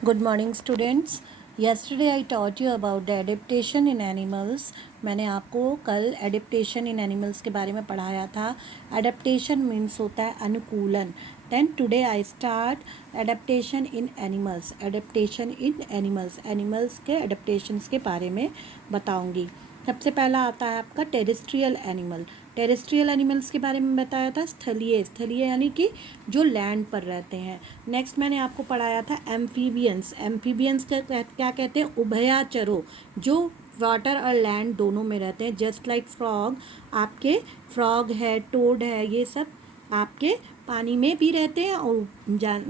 Good morning students. Yesterday I taught you about the adaptation in animals. मैंने आपको कल adaptation in animals के बारे में पढ़ाया था. Adaptation means होता है अनुकूलन. Then today I start adaptation in animals. Adaptation in animals. Animals के adaptations के बारे में बताऊंगी. सबसे पहला आता है आपका टेरेस्ट्रियल एनिमल. टेरेस्ट्रियल एनिमल्स के बारे में बताया था स्थलीय. स्थलीय यानी कि जो लैंड पर रहते हैं. नेक्स्ट मैंने आपको पढ़ाया था एम्फीबियंस. एम्फीबियंस क्या कहते हैं? उभयचरों, जो वाटर और लैंड दोनों में रहते हैं. जस्ट लाइक फ्रॉग, आपके फ्रॉग है, टोड है, ये सब आपके पानी में भी रहते हैं और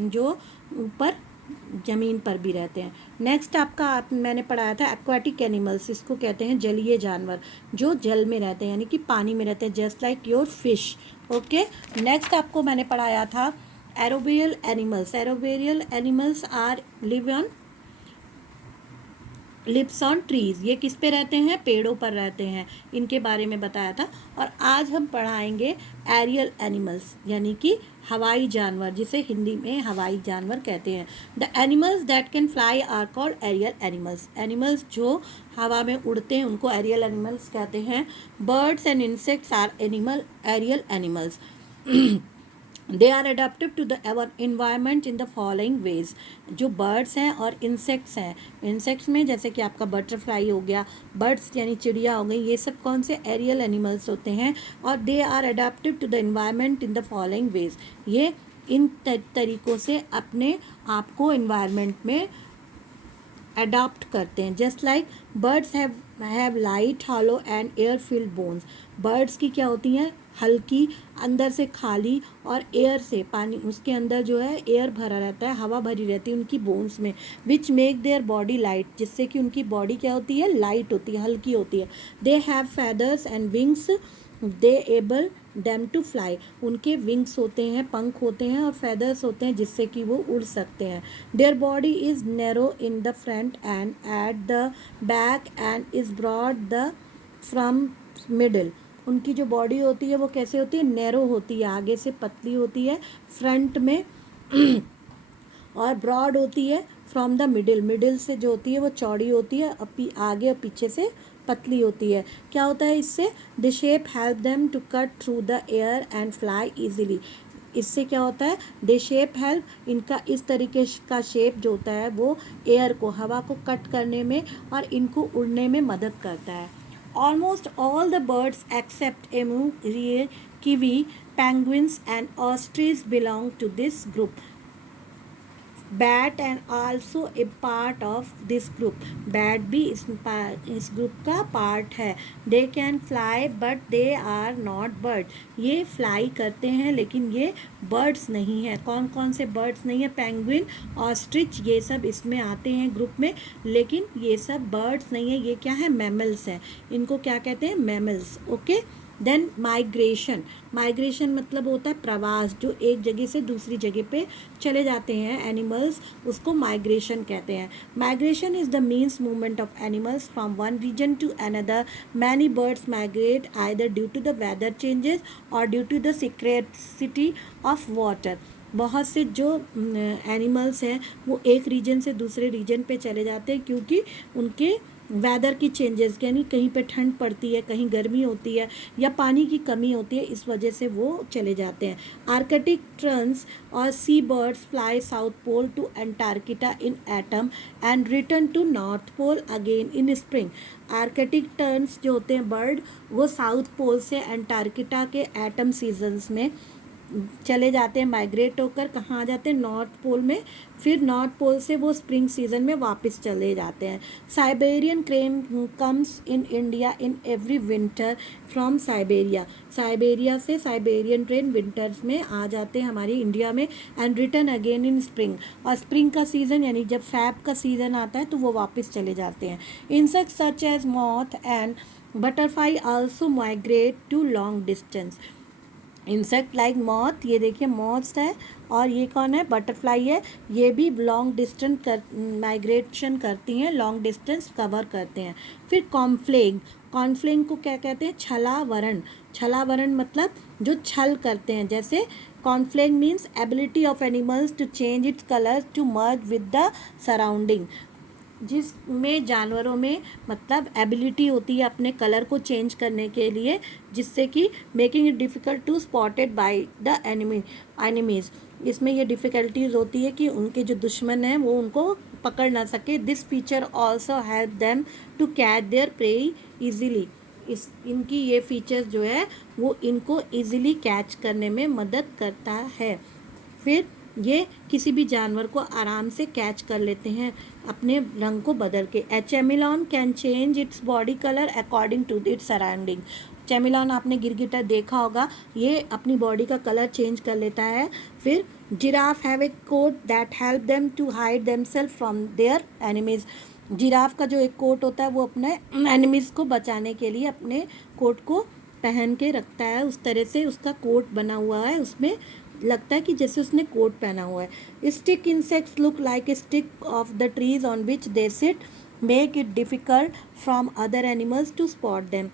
जो ऊपर ज़मीन पर भी रहते हैं. नेक्स्ट मैंने पढ़ाया था एक्वाटिक एनिमल्स. इसको कहते हैं जलीय जानवर, जो जल में रहते हैं यानी कि पानी में रहते हैं. Just like your fish. Okay. Next आपको मैंने पढ़ाया था arboreal animals. Arboreal animals are lives on trees. ये किस पे रहते हैं? पेड़ों पर रहते हैं. इनके बारे में बताया था. और आज हम पढ़ाएंगे एरियल एनिमल्स यानी कि हवाई जानवर, जिसे हिंदी में हवाई जानवर कहते हैं. The animals that can fly are called aerial animals. Animals जो हवा में उड़ते हैं उनको एरियल एनिमल्स कहते हैं. Birds and insects are aerial animals. They are adaptive to the environment in the following ways. जो बर्ड्स हैं और इंसेक्ट्स हैं, इंसेक्ट्स में जैसे कि आपका बटरफ्लाई हो गया, बर्ड्स यानी चिड़िया हो गई, ये सब कौन से एरियल एनिमल्स होते हैं. और they are adaptive to the environment in the following ways. ये इन तरीक़ों से अपने आप को इन्वायरमेंट में अडॉप्ट करते हैं. Just like birds have light, hollow and air filled bones. Birds की क्या होती हैं? हल्की, अंदर से खाली, और एयर से पानी, उसके अंदर जो है एयर भरा रहता है, हवा भरी रहती है उनकी बोन्स में. Which make their body light. जिससे कि उनकी बॉडी क्या होती है? लाइट होती है, हल्की होती है. They have feathers and wings. They able them to fly. उनके विंग्स होते हैं, पंख होते हैं, और फेदर्स होते हैं जिससे कि वो उड़ सकते हैं. Their body is narrow in the front end at the back end is broad the from middle. उनकी जो बॉडी होती है वो कैसे होती है? नैरो होती है, आगे से पतली होती है फ्रंट में और ब्रॉड होती है फ्रॉम द मिडिल. मिडिल से जो होती है वो चौड़ी होती है, आगे और पीछे से पतली होती है. क्या होता है इससे? The shape help them to cut through the air and fly easily. इससे क्या होता है? दे शेप हेल्प, इनका इस तरीके का शेप जो होता है वो एयर को, हवा को कट करने में और इनको उड़ने में मदद करता है. Almost all the birds except emu, rhea, kiwi, penguins and ostrich belong to this group. Bat and also a part of this group. Bat भी इस ग्रुप का पार्ट है. They can fly but they are not bird. ये fly करते हैं लेकिन ये birds नहीं है. कौन कौन से बर्ड्स नहीं है? पेंगुइन, ऑस्ट्रिच, ये सब इसमें आते हैं ग्रुप में, लेकिन ये सब बर्ड्स नहीं है. ये क्या है? मैमल्स हैं. इनको क्या कहते हैं? Mammals. Okay. Then migration. Migration मतलब होता है प्रवास, जो एक जगह से दूसरी जगह पे चले जाते हैं एनिमल्स, उसको माइग्रेशन कहते हैं. Migration is the means movement of animals from one region to another. Many birds migrate either due to the weather changes or due to the scarcity of water. बहुत से जो एनिमल्स हैं वो एक reason से दूसरे रीजन पे चले जाते हैं क्योंकि उनके वेदर की चेंजेस, यानी कहीं पे ठंड पड़ती है, कहीं गर्मी होती है, या पानी की कमी होती है, इस वजह से वो चले जाते हैं. आर्कटिक टर्न्स और sea birds fly south pole to Antarctica in autumn and return to north pole again in spring. Arctic terns जो होते हैं बर्ड, वो साउथ पोल से एंटार्क्टिका के एटम सीजन्स में चले जाते हैं, माइग्रेट होकर कहाँ आ जाते हैं? नॉर्थ पोल में. फिर नॉर्थ पोल से वो स्प्रिंग सीजन में वापस चले जाते हैं. Siberian crane comes in India in every winter from Siberia. Siberia से साइबेरियन ट्रेन विंटर्स में आ जाते हैं हमारी इंडिया में and return again in spring. और स्प्रिंग का सीज़न यानी जब फैब का सीज़न आता है तो वो वापस चले जाते हैं. Insects such as moth and butterfly also migrate to long distance. Insect like moth, ये देखिए मॉथ्स है, और ये कौन है? बटरफ्लाई है. ये भी लॉन्ग डिस्टेंस माइग्रेशन करती हैं, लॉन्ग डिस्टेंस कवर करते हैं. फिर कॉन्फ्लेग. कॉन्फ्लेग को क्या कहते हैं? छलावरण. छलावरण मतलब जो छल करते हैं, जैसे conflict means ability of animals to change its colour to merge with the surrounding, जिसमें जानवरों में मतलब एबिलिटी होती है अपने कलर को चेंज करने के लिए, जिससे कि making it difficult to spotted by the enemies. इसमें ये डिफ़िकल्टीज होती है कि उनके जो दुश्मन हैं वो उनको पकड़ ना सके। This feature also help them to catch their prey easily. इनकी ये फीचर जो है वो इनको ईजिली कैच करने में मदद करता है। फिर ये किसी भी जानवर को आराम से कैच कर लेते हैं अपने रंग को बदल के। A chameleon can change its body colour according to its surrounding. Chameleon आपने गिरगिटर देखा होगा, ये अपनी बॉडी का कलर चेंज कर लेता है। फिर giraffe have a coat that help them to hide themselves from their enemies. Giraffe का जो एक कोट होता है वो अपने एनिमीज़ को बचाने के लिए अपने कोट को पहन के रखता है। उस तरह से उसका कोट बना हुआ है, उसमें लगता है कि जैसे उसने कोट पहना हुआ है। Stick insects look like a stick of the trees on which they sit, make it difficult from other animals to spot them.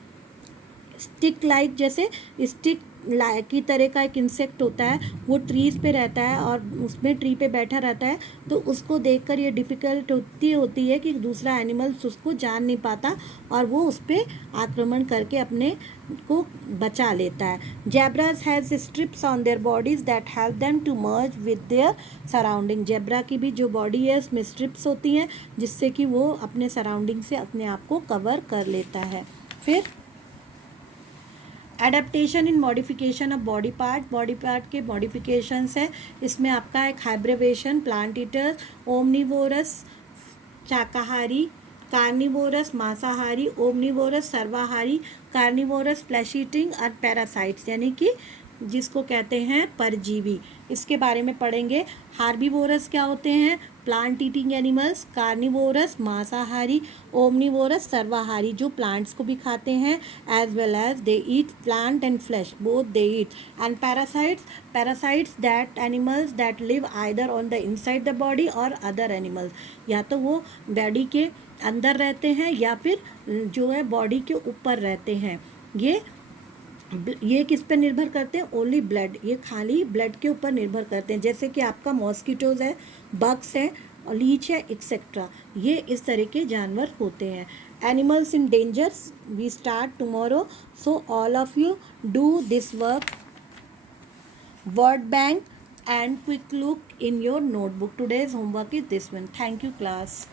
Stick like जैसे स्टिक लाइक की तरह का एक इंसेक्ट होता है, वो ट्रीज़ पे रहता है और उसमें ट्री पे बैठा रहता है, तो उसको देखकर ये डिफ़िकल्ट होती है कि दूसरा एनिमल्स उसको जान नहीं पाता और वो उस पर आक्रमण करके अपने को बचा लेता है। Zebras has stripes on their bodies that help them to merge with their surrounding. Zebra की भी जो बॉडी है उसमें स्ट्रिप्स होती हैं, जिससे कि वो अपने सराउंडिंग से अपने आप को कवर कर लेता है। फिर adaptation in modification of body part के मॉडिफिकेशंस है। इसमें आपका एक हाइब्रिवेशन, प्लांट ईटर्स, ओमनिवोरस शाकाहारी, कार्निवोरस मांसाहारी, ओमनिवोरस सर्वाहारी, कार्निवोरस फ्लैश ईटिंग और पैरासाइट्स यानी कि जिसको कहते हैं परजीवी। इसके बारे में पढ़ेंगे। हार्बीवोरस क्या होते हैं? Plant eating animals. कार्निवोरस मांसाहारी, ओमनिवोरस सर्वाहारी जो प्लांट्स को भी खाते हैं, as well as they eat plant and flesh, both they eat. And parasites that animals that live either on the inside the body और अदर एनिमल्स, या तो वो बॉडी के अंदर रहते हैं या फिर जो है बॉडी के ऊपर रहते हैं। ये किस पे निर्भर करते हैं? ओनली ब्लड, ये खाली ब्लड के ऊपर निर्भर करते हैं। जैसे कि आपका मॉस्किटोज है, बग्स है, लीच है, एक्सेट्रा, ये इस तरह के जानवर होते हैं। Animals in dangers we start tomorrow, so all of you do this word bank and quick look in your notebook. Today's homework is this one. Thank you class.